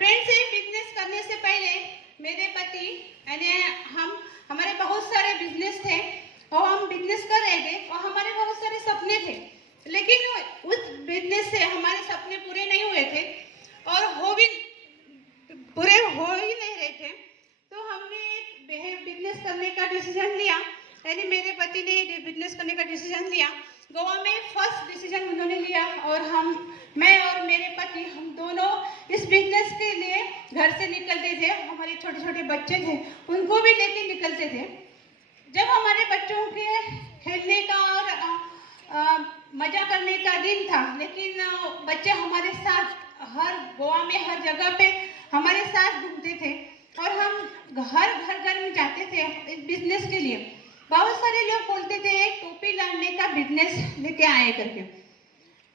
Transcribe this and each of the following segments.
Friends, ये business करने से पहले मेरे पति यानी हमारे बहुत सारे बिजनेस थे और हम बिजनेस कर रहे थे और हमारे बहुत सारे सपने थे, लेकिन उस बिजनेस से हमारे सपने पूरे नहीं हुए थे और पूरे हो ही नहीं रहे थे। तो हमने बिजनेस करने का डिसीजन लिया, यानी मेरे पति ने बिजनेस करने का डिसीजन लिया। गोवा में फर्स्ट डिसीजन उन्होंने लिया और मैं और मेरे पति हम दोनों इस बिजनेस के लिए घर से निकलते थे। हमारे छोटे छोटे बच्चे थे, उनको भी लेके निकलते थे। जब हमारे बच्चों के खेलने का और मजा करने का दिन था, लेकिन बच्चे हमारे साथ हर गोवा में हर जगह पे हमारे साथ घूमते थे और हम घर में जाते थे इस बिजनेस के लिए। बहुत सारे लोग बोलते थे एक टोपी लाने का बिजनेस लेके आए करके।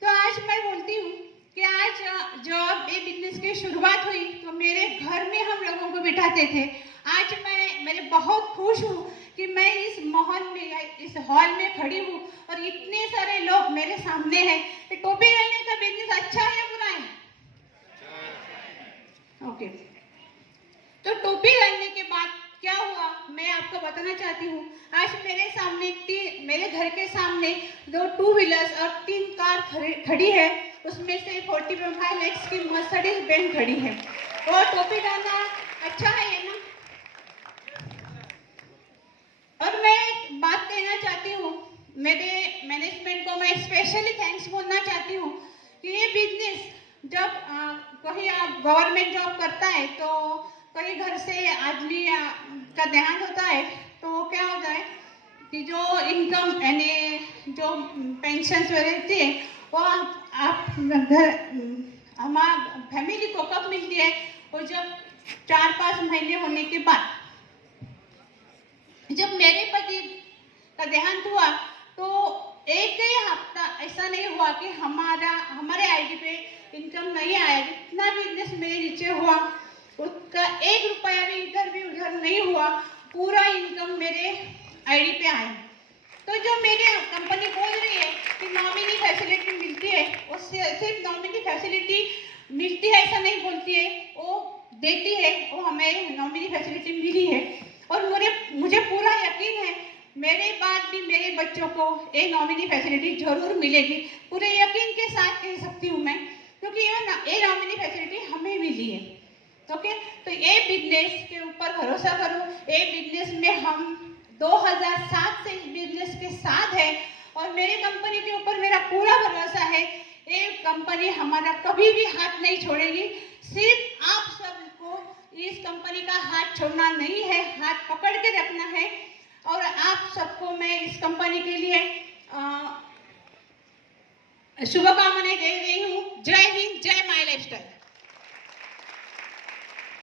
तो आज मैं बोलती हूँ कि आज जब ये बिजनेस की शुरुआत हुई तो मेरे घर में हम लोगों को बिठाते थे। आज मैं बहुत खुश हूँ कि मैं इस माहौल में, इस हॉल में खड़ी हूँ और इतने सारे लोग मेरे सामने हैं। टोपी लाने का बिजनेस अच्छा है या बुरा है? ओके। तो टोपी लाने के बाद क्या हुआ मैं आपको बताना चाहती हूँ। आज मेरे घर के सामने 2 टू व्हीलर्स और 3 कार खड़ी है, उसमें से 45 लाख की मर्सिडीज बेंज खड़ी है। और टोपी डालना अच्छा है ना। और मैं एक बात कहना चाहती हूँ, मेरे मैनेजमेंट को मैं स्पेशली थैंक्स बोलना चाहती हूँ कि ये बिजनेस जब कहीं आप गवर्नमेंट जॉब करता है तो कहीं घर से आदमी का देहांत होता है तो क्या होता है कि जो इनकम यानी जो पेंशन रहती है वो आप घर हमारा फैमिली को कब मिलती है? और जब 4-5 महीने होने के बाद। जब मेरे पति का देहांत हुआ तो एक ही हफ्ता ऐसा नहीं हुआ कि हमारे आईडी पे इनकम नहीं आया। जितना बिजनेस मेरे नीचे हुआ उसका 1 रुपया भी इधर भी उधर नहीं हुआ, पूरा इनकम मेरे आईडी पे आया। तो जो मेरे कंपनी बोल रही है कि नॉमिनी फैसिलिटी मिलती है, वो सिर्फ नॉमिनी फैसिलिटी मिलती है ऐसा नहीं बोलती है, वो देती है। वो हमें नॉमिनी फैसिलिटी मिली है और मुझे पूरा यकीन है मेरे बाद भी मेरे बच्चों को एक नॉमिनी फैसिलिटी जरूर मिलेगी। पूरे यकीन के साथ कह सकती हूँ मैं, क्योंकि ये नॉमिनी फैसिलिटी हमें मिली है। ओके, तो ये बिजनेस के ऊपर भरोसा करो। ये बिजनेस में हम 2007 से इस बिजनेस के साथ है और मेरे कंपनी के ऊपर मेरा पूरा भरोसा है। ये कंपनी हमारा कभी भी हाथ नहीं छोड़ेगी। सिर्फ आप सबको इस कंपनी का हाथ छोड़ना नहीं है, हाथ पकड़ के रखना है। और आप सबको मैं इस कंपनी के लिए शुभकामनाएं दे रही हूँ। जय